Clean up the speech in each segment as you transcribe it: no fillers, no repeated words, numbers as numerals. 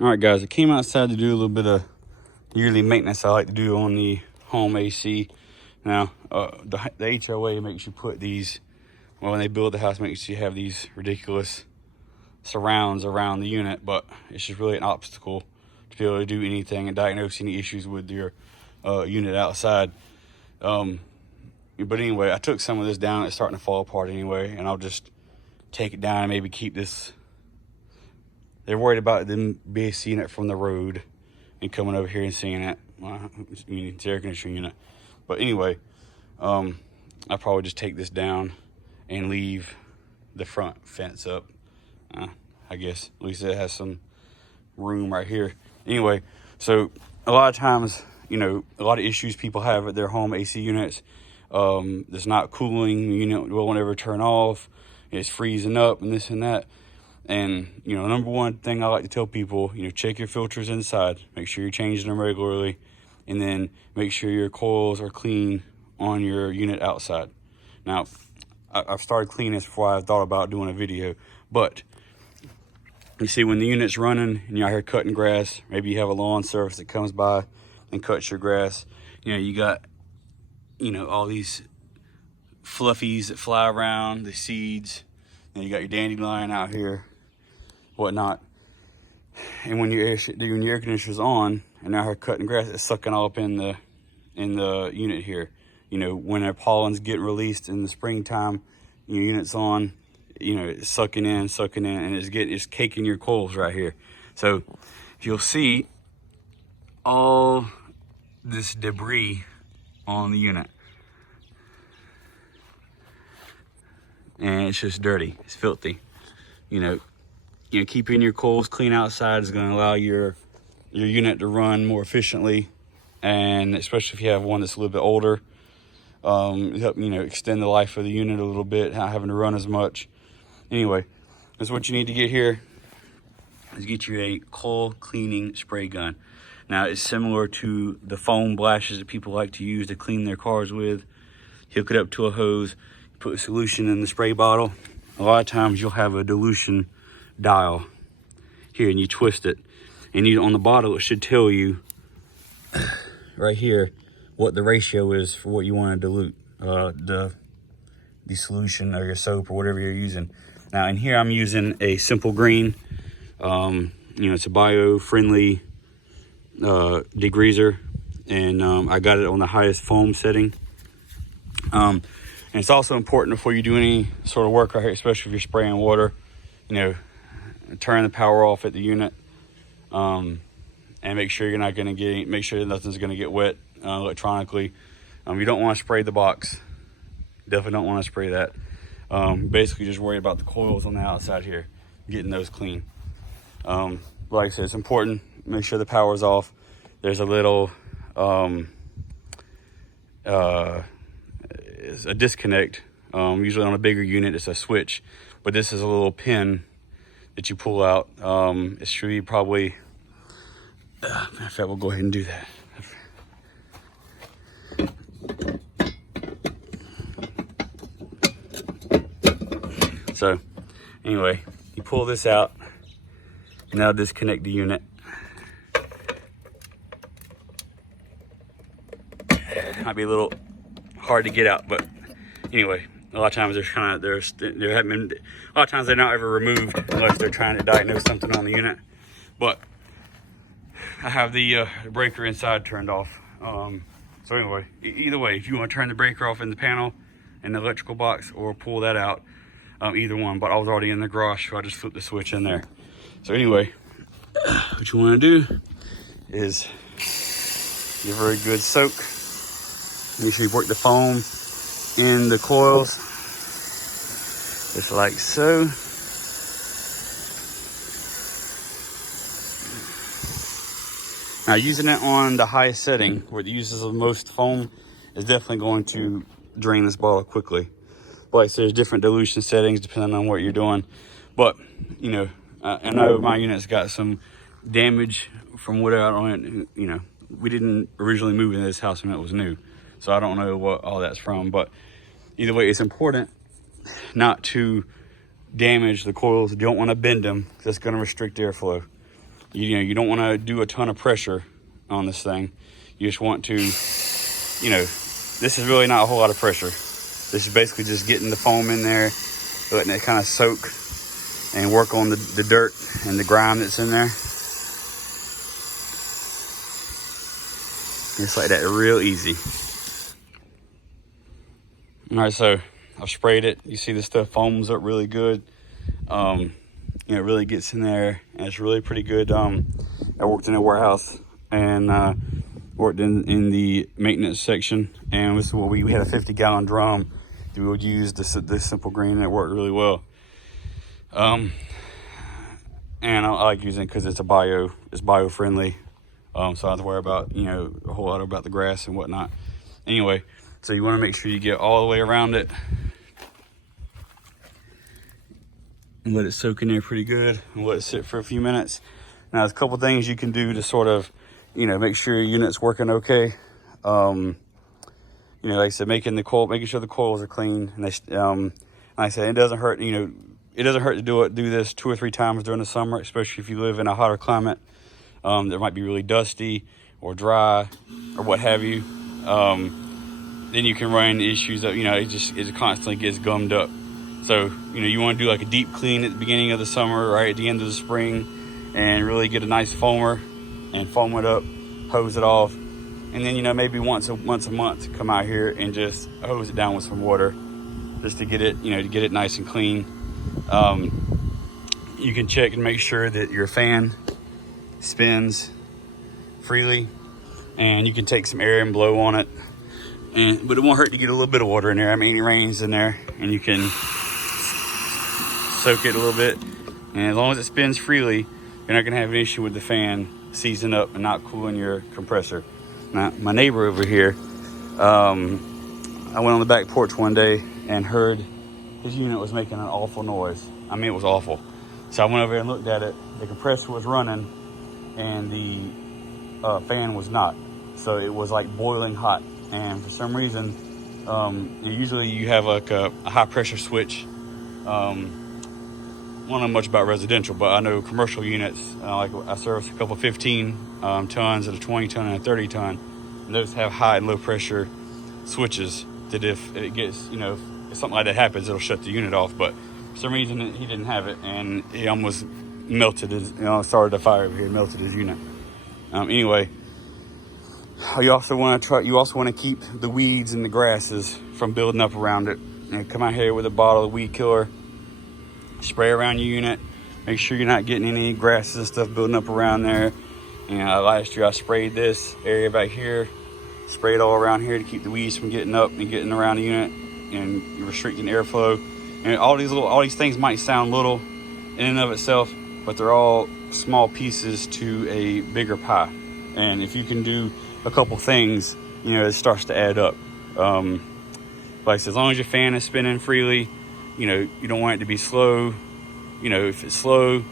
All right, guys, I came outside to do a little bit of yearly maintenance I like to do on the home AC. Now, the HOA makes you put these, well, when they build the house, makes you have these ridiculous surrounds around the unit, but it's just really an obstacle to be able to do anything and diagnose any issues with your unit outside. But anyway, I took some of this down. It's starting to fall apart anyway, and I'll just take it down and maybe keep this. They're worried about them seeing it from the road and coming over here and seeing it. Well, it's the air conditioning unit. But anyway, I'll probably just take this down and leave the front fence up. I guess at least it has some room right here. Anyway, so a lot of times, a lot of issues people have with their home AC units. It's not cooling, the unit won't ever turn off. It's freezing up and this and that. And, number one thing I like to tell people, check your filters inside. Make sure you're changing them regularly. And then make sure your coils are clean on your unit outside. Now, I've started cleaning this before I thought about doing a video. But, you see, when the unit's running and you're out here cutting grass, maybe you have a lawn service that comes by and cuts your grass. You got, all these fluffies that fly around, the seeds. And you got your dandelion out here, whatnot. And when your air conditioner's on and now her cutting grass, it's sucking all up in the unit here. When their pollen's getting released in the springtime, your unit's on, it's sucking in, and it's caking your coils right here. So you'll see all this debris on the unit. And it's just dirty, it's filthy. Keeping your coils clean outside is going to allow your unit to run more efficiently, and especially if you have one that's a little bit older, help extend the life of the unit a little bit, not having to run as much. Anyway, that's what you need to get here, is get you a coil cleaning spray gun. Now, it's similar to the foam blashes that people like to use to clean their cars with. Hook it up to a hose, put a solution in the spray bottle. A lot of times you'll have a dilution dial here, and you twist it, and on the bottle it should tell you right here what the ratio is for what you want to dilute the solution or your soap or whatever you're using. Now in here I'm using a Simple Green. It's a bio-friendly degreaser, and I got it on the highest foam setting. And it's also important before you do any sort of work right here, especially if you're spraying water, turn the power off at the unit, and make sure make sure that nothing's going to get wet electronically. You don't want to spray the box. Definitely don't want to spray that. Basically just worry about the coils on the outside here, getting those clean. Like I said, it's important. Make sure the power's off. There's a little is a disconnect. Usually on a bigger unit it's a switch, but this is a little pin that you pull out. It should be probably in fact, we'll go ahead and do that. So anyway, you pull this out, now disconnect the unit. Might be a little hard to get out, but anyway, a lot of times a lot of times they're not ever removed unless they're trying to diagnose something on the unit. But I have the breaker inside turned off. So anyway, either way, if you want to turn the breaker off in the panel in the electrical box or pull that out, either one. But I was already in the garage, so I just flipped the switch in there. So anyway, what you want to do is give her a good soak. Make sure you work the foam in the coils, just like so. Now, using it on the highest setting, where it uses the most foam, is definitely going to drain this bottle quickly. But like I said, there's different dilution settings depending on what you're doing. But, I know my unit's got some damage from whatever, we didn't originally move into this house when it was new. So I don't know what all that's from, but either way, it's important not to damage the coils. You don't want to bend them, because that's going to restrict airflow. You don't want to do a ton of pressure on this thing. You just want to, this is really not a whole lot of pressure. This is basically just getting the foam in there, letting it kind of soak and work on the dirt and the grime that's in there. Just like that, real easy. All right, so I've sprayed it. You see this stuff foams up really good. It really gets in there, and it's really pretty good. I worked in a warehouse and worked in the maintenance section, and this is what we had a 50-gallon drum that we would use this simple green, and it worked really well. And I like using it because it's bio-friendly, so I don't have to worry about a whole lot about the grass and whatnot. Anyway, so you want to make sure you get all the way around it and let it soak in there pretty good and let it sit for a few minutes. Now, there's a couple things you can do to sort of, make sure your unit's working okay. Like I said, making sure the coils are clean. And like I said, it doesn't hurt. It doesn't hurt to do this 2 or 3 times during the summer, especially if you live in a hotter climate. That might be really dusty or dry or what have you. Then you can run into issues that it constantly gets gummed up. So you want to do like a deep clean at the beginning of the summer, right at the end of the spring, and really get a nice foamer and foam it up, hose it off, and then maybe once a month come out here and just hose it down with some water, just to get it nice and clean. You can check and make sure that your fan spins freely, and you can take some air and blow on it, but it won't hurt to get a little bit of water in there. I mean, it rains in there, and you can soak it a little bit, and as long as it spins freely, you're not going to have an issue with the fan seizing up and not cooling your compressor. Now, my neighbor over here, I went on the back porch one day and heard his unit was making an awful noise. I mean, it was awful. So I went over there and looked at it. The compressor was running and the fan was not. So it was like boiling hot. And for some reason, usually you have like a high pressure switch. I don't know much about residential, but I know commercial units, like I service a couple 15 tons and a 20 ton and a 30 ton. And those have high and low pressure switches that if it gets, if something like that happens, it'll shut the unit off. But for some reason he didn't have it, and he almost melted his, started a fire over here, melted his unit. Anyway, you also want to keep the weeds and the grasses from building up around it. Come out here with a bottle of weed killer, spray around your unit, make sure you're not getting any grasses and stuff building up around there. And last year I sprayed this area back here, sprayed all around here to keep the weeds from getting up and getting around the unit and restricting airflow. And all these things might sound little in and of itself, but they're all small pieces to a bigger pie. And if you can do a couple things, it starts to add up. Like I said, as long as your fan is spinning freely, you don't want it to be slow. If it's slow,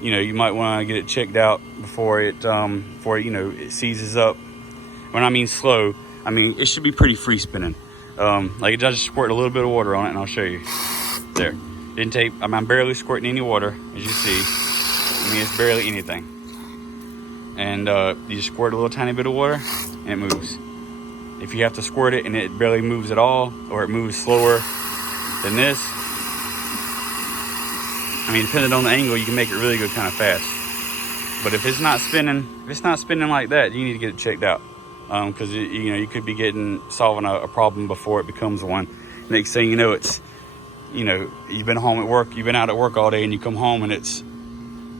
you might want to get it checked out before it it seizes up. When I mean slow, I mean it should be pretty free spinning. Like I just squirt a little bit of water on it, and I'll show you. There, didn't take. I'm barely squirting any water, as you see. I mean, it's barely anything. And you just squirt a little tiny bit of water, and it moves. If you have to squirt it and it barely moves at all, or it moves slower than this, I mean, depending on the angle, you can make it really go kind of fast. But if it's not spinning like that, you need to get it checked out, because you could be solving a problem before it becomes one. Next thing you know, it's you've been home at work, you've been out at work all day, and you come home and it's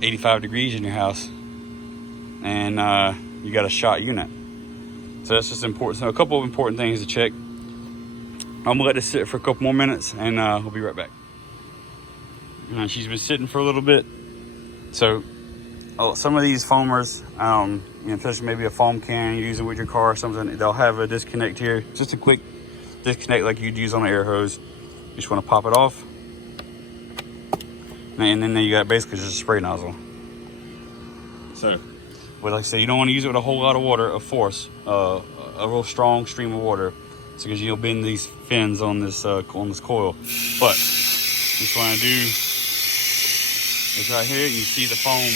85 degrees in your house, and you got a shot unit. So that's just important. So a couple of important things to check. I'm gonna let this sit for a couple more minutes, and we'll be right back. She's been sitting for a little bit. So some of these foamers, especially maybe a foam can you're using with your car or something, they'll have a disconnect here. Just a quick disconnect like you'd use on an air hose. You just want to pop it off, and then you got basically just a spray nozzle. So, but like I said, you don't want to use it with a whole lot of water, of force, a real strong stream of water, because you'll bend these fins on this coil. But what you want to do is right here, you see the foam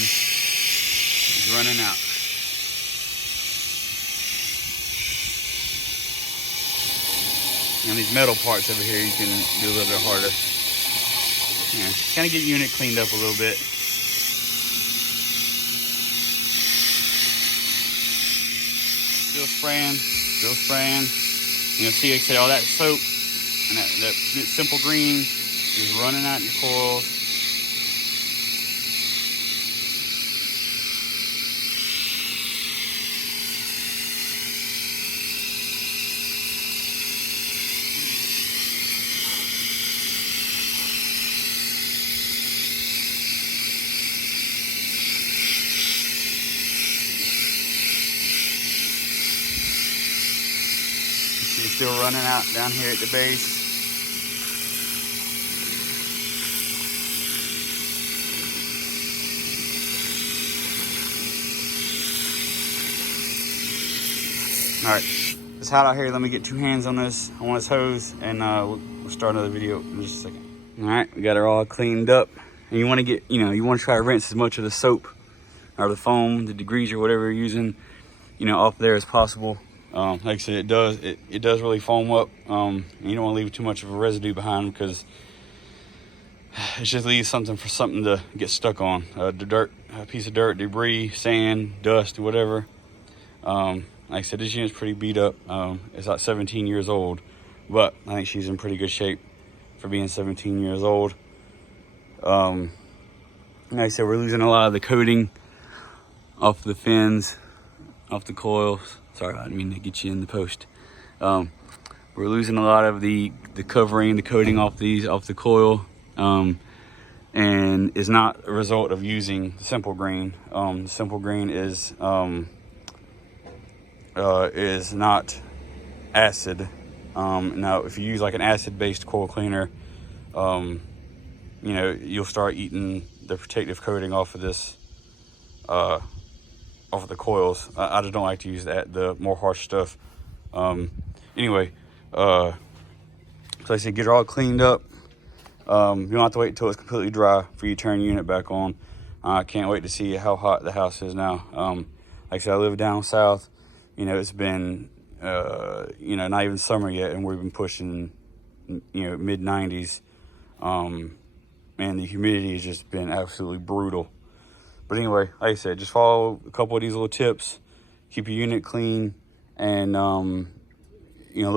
is running out. And these metal parts over here, you can do a little bit harder. Yeah, kind of get unit cleaned up a little bit. Still spraying. You'll see, like I said, all that soap and that simple green is running out your coils. It's still running out down here at the base. All right, it's hot out here. Let me get 2 hands on this. I want this hose, and we'll start another video in just a second. All right, we got her all cleaned up. And you want to get, you want to try to rinse as much of the soap or the foam, the degreaser, whatever you're using, off there as possible. Like I said, it does really foam up. You don't want to leave too much of a residue behind, because it just leaves something to get stuck on. A piece of dirt, debris, sand, dust, whatever. Like I said, this unit's pretty beat up. It's like 17 years old, but I think she's in pretty good shape for being 17 years old. Like I said, we're losing a lot of the coating off the fins, off the coils. Sorry, I didn't mean to get you in the post. We're losing a lot of the covering, the coating off the coil, and is not a result of using simple green. Simple green is not acid. Now, if you use like an acid-based coil cleaner, you'll start eating the protective coating off of this, off of the coils. I just don't like to use the more harsh stuff. Anyway, so I said, get her all cleaned up. You don't have to wait until it's completely dry for you to turn the unit back on. I can't wait to see how hot the house is now. Like I said, I live down south. It's been, not even summer yet, and we've been pushing, mid 90s. And the humidity has just been absolutely brutal. But anyway, like I said, just follow a couple of these little tips. Keep your unit clean, and,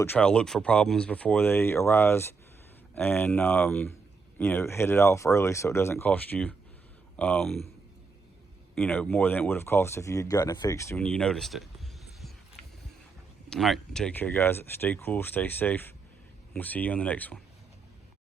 try to look for problems before they arise, and, head it off early so it doesn't cost you, more than it would have cost if you had gotten it fixed when you noticed it. All right, take care, guys. Stay cool, stay safe. We'll see you on the next one.